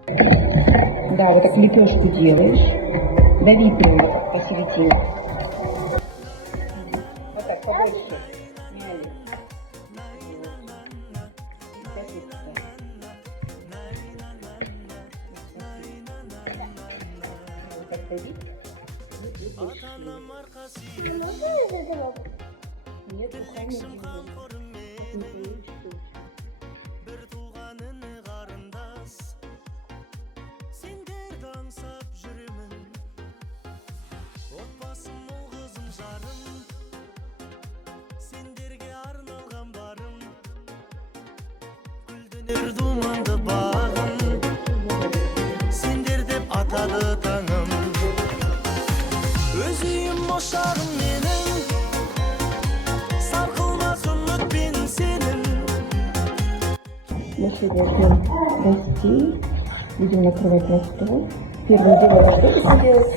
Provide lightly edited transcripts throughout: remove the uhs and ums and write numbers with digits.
Да, вот так лепешку делаешь. Дави прямо посередине. Вот так, побольше. Мяли. Вот так дави. Нет, руками делаем. Не получится. Думанды бағым, сендер деп атады таңым. Өз үйім ошағым менің, сарқылмас үмітпен сенің. Мы сегодня гостей будем накрывать на стол. Первым делом, что ты делаешь?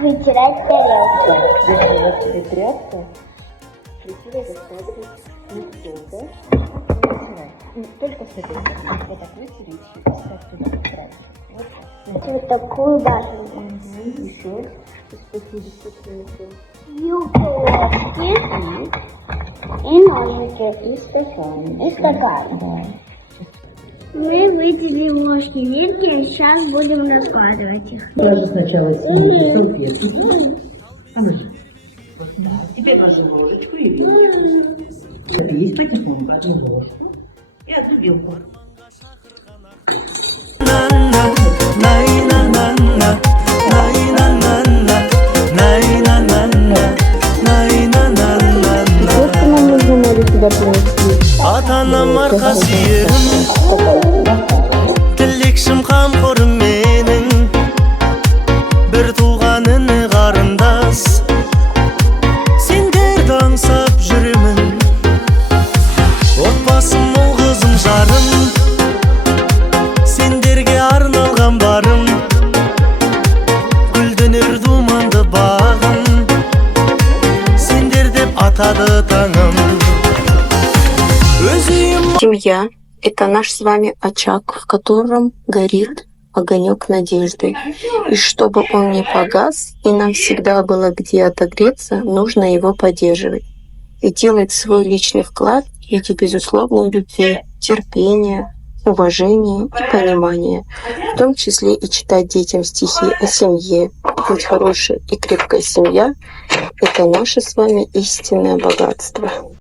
Вытирать тарелки. Держи тебе тряпку. Красиво заставить на стол, да? Вытирай. Только с этой стороны. Вот так вытери и ставь туда сразу. Вот так. Вот такую башенку. Еще. Спасибо, что принесел. Юбки и ножики. И стакан. И стакан. Да. Мы выделили ложки вилки, и сейчас будем раскладывать их. Ложи сначала салфетку. Теперь ложи ложечку и вилочку. Есть потихоньку одну ложку и одну вилку. Просто нам нужно море сюда принести. Ата-анам арқасы ерім, тілекшім қамқорым менің, бір туған іні қарындас, сендерді аңсап жүремін. Отбасым ол қызым жарым, сендерге арналған барым, гүлденер думанды бағым, сендер деп атады таңым. Семья – это наш с вами очаг, в котором горит огонек надежды. И чтобы он не погас, и нам всегда было где отогреться, нужно его поддерживать. И делать свой личный вклад в виде безусловной любви, терпения, уважения и понимания. В том числе и читать детям стихи о семье. Ведь хорошая и крепкая семья – это наше с вами истинное богатство.